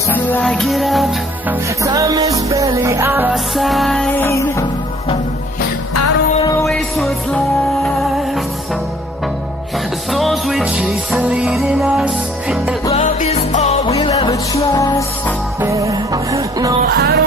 Till I get up, time is barely on our side. I don't wanna waste what's left. The storms we chase are leading us, and love is all we'll ever trust. Yeah, no, I don't